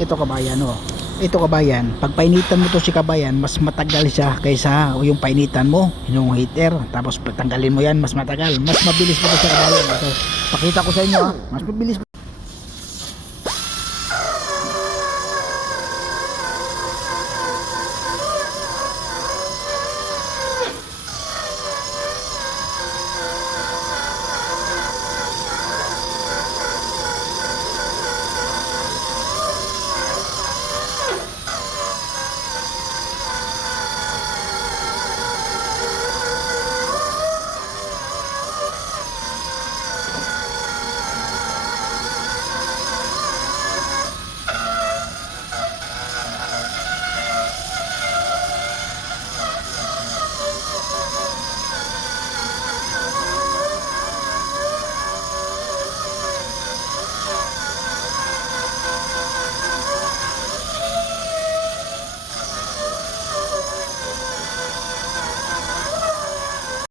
ito kabayan, oh. Ito kabayan, pag painitan mo to si kabayan, mas matagal siya kaysa yung painitan mo yung heater. Tapos tanggalin mo yan, mas matagal, mas mabilis pa to sa kabayan. Ito, pakita ko sa inyo, mas mabilis.